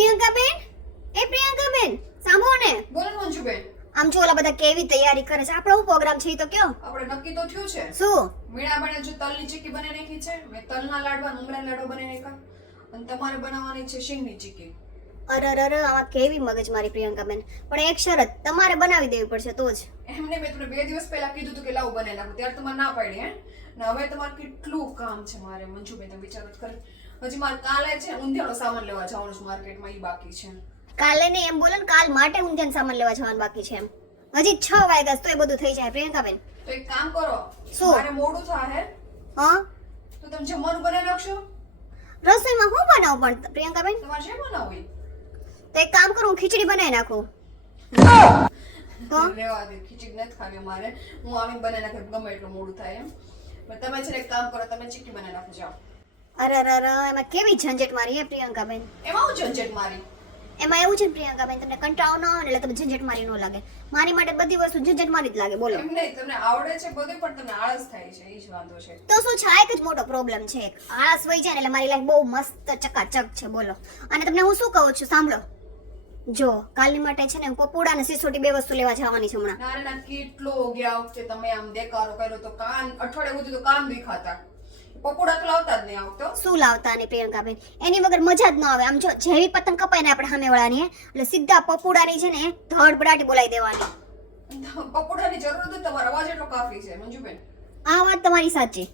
પ્રિયંકાબેન, એ પ્રિયંકાબેન, સાંભળો ને. બોલો મંજુબેન. આમ જો ઓલા બધા કેવી તૈયારી કરે છે. આપણો પ્રોગ્રામ છે ઈ તો કયો? આપણે નક્કી તો થયું છે. શું? મીણાબેને જો તલની ચીક્કી બનાવી નાખી છે, મેં તલના લાડવા મમરા લાડવા બનાવી નાખ્યા અને તમારે બનાવવાની છે શીંગની ચીક્કી. અરે આમાં કેવી મગજ મારી પ્રિયંકાબેન. પણ એક શરત, તમારે બનાવી દેવી પડશે તો જ. એમને મેં તમને 2 દિવસ પહેલા કીધું હતું કે લાવ બનાવી નાખું, ત્યારે તમારે ના પાડી હે. ને હવે તમારે કેટલું કામ છે મારે મંજુબેન, તમે વિચાર જ કરી. હજી મારે કાલે છે ઊંધિયાનો સામાન લેવા જવાનું છે માર્કેટમાં, ઈ બાકી છે. કાલે ને એમ બોલો ને, કાલ માટે ઊંધિયાનો સામાન લેવા જવાનું બાકી છે એમ. હજી 6 વાગ્યા તો એ બધું થઈ જાય પ્રિયંકાબેન. તો એક કામ કરો, શું? મારે મોડું થાય હા, તો તમે જમવાનું બનાવી નાખશો. રસોઈમાં હું બનાવું પણ પ્રિયંકાબેન? તમારે શું બનાવવું? તો એક કામ કરું, હું ખીચડી બનાવી નાખું. તો રેવા દે, ખીચડી નથી ખાવી મારે. હું આવીને બનાવી નાખે ગમે એટલું મોડું થાય એમ. પણ તમે છે ને એક કામ કરો, તમે ચીક્કી બનાવી નાખો જાઓ. અરે એમાં કેવી ઝંઝટ મારી હે પ્રિયંકાબેન. એમાં હું ઝંઝટ મારી. એમાં એવું છે ને પ્રિયંકાબેન, તમને કંટાળો ન આવે ને એટલે તમે ઝંઝટ મારી ન લાગે. મારી માટે બધી વસ્તુ ઝંઝટ મારી જ લાગે. બોલો. એમ નહીં, તમને આવડે છે બધું પણ તમને આળસ થાય છે, એ જ વાંધો છે. તો શું છે, આ એક જ મોટો પ્રોબ્લેમ છે. આળસ વહી જાય ને એટલે મારી લાઈફ બહુ મસ્ત ચકાચક છે. બોલો. અને તમને હું શું કહું છું સાંભળો. જો કાલની માટે છે ને પપોડા અને સિસોટી 2 વસ્તુ લેવા જવાની છે હમણાં. નાના કેટલો ગયા વખતે તમે આમ દેકારો કર્યો તો કાન અઠવાડિયે સુધી તો કાન દુખાતા. પકોડા તો લાવતા જ નહીં આવતો. શું લાવતા ને પ્રિયંકાબેન, એની વગર મજા જ ન આવે. આમ જો જેવી પતંગ કપાય ને આપણે સામેવાળાની એટલે સીધા પપોડાની છે ને ધડબડાટી બોલાવી દેવાની. પકોડાની જરૂર નથી, તમારો અવાજ એટલો કાફી છે મંજુબેન. આ વાત તમારી સાચી.